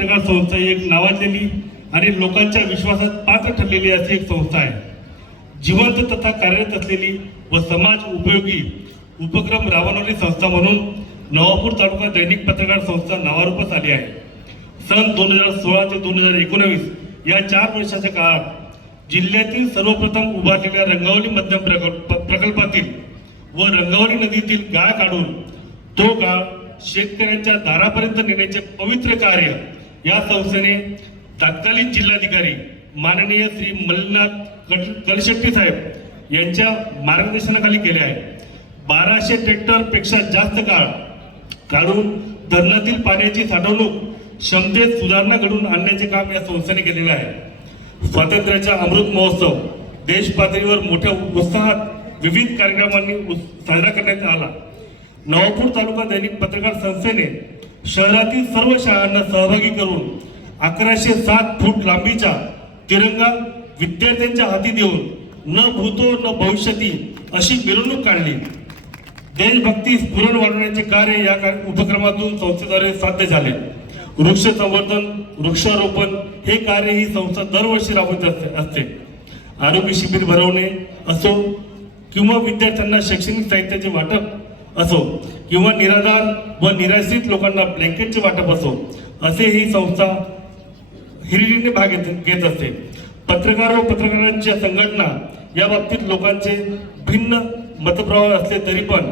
पत्रकार संस्था ही एक नावाजलेली आणि लोकांच्या विश्वासात पात्र ठरलेली अशी एक संस्था आहे। जिवंत तथा कार्यरत असलेली व समाज उपयोगी उपक्रम राबवणारी संस्था म्हणून नवापूर तालुका दैनिक पत्रकार संस्था नावारूपास आली आहे। सन 2016 ते 2019 या 4 वर्षाच्या काळात जिल्ह्यातील सर्वप्रथम उभारलेल्या रंगावली मध्यम प्रकल्पातील व रंगावली नदीतील गाळ काढून तो गाळ शेतकऱ्यांच्या दारापर्यंत नेण्याचे पवित्र कार्य या संस्थेने तत्कालीन जिल्हाधिकारी माननीय श्री मल्लीनाथ कलशेट्टी साहेब यांच्या मार्गदर्शनाखाली केले आहे। 1200 हेक्टर पेक्षा जास्त काळ काढून धरणातील पाण्याची साठवणूक क्षमतेत सुधारणा घडवून आणण्याचे काम या संस्थेने केलेले आहे। स्वातंत्र्याचा अमृत महोत्सव देश पातळीवर मोठ्या उत्साहात विविध कार्यक्रमांनी साजरा करण्यात आला। नवापूर तालुका दैनिक पत्रकार संस्थेने शहरातील सर्व शाळांना सहभागी करून 1107 फूट लांबीचा तिरंगा विद्यार्थ्यांच्या हाती देऊन न भूतो न भविष्यती अशी मिरवणूक काढली। देशभक्ती स्फुरण वाढवण्याचे कार्य या उपक्रमातून संस्थेद्वारे साध्य झाले। वृक्ष संवर्धन वृक्षारोपण हे कार्य ही संस्था दरवर्षी राबवत असते। आरोग्य शिबिर भरवणे असो किंवा विद्यार्थ्यांना शैक्षणिक साहित्याचे वाटप असो किंवा निराधार व निराश्रित लोकांना ब्लँकेटचे वाटप असो असे ही संस्था हिरिरीने भाग घेत असते। पत्रकार व पत्रकारांच्या संघटना या बाबतीत लोकांचे भिन्न मतप्रवाह असले तरी पण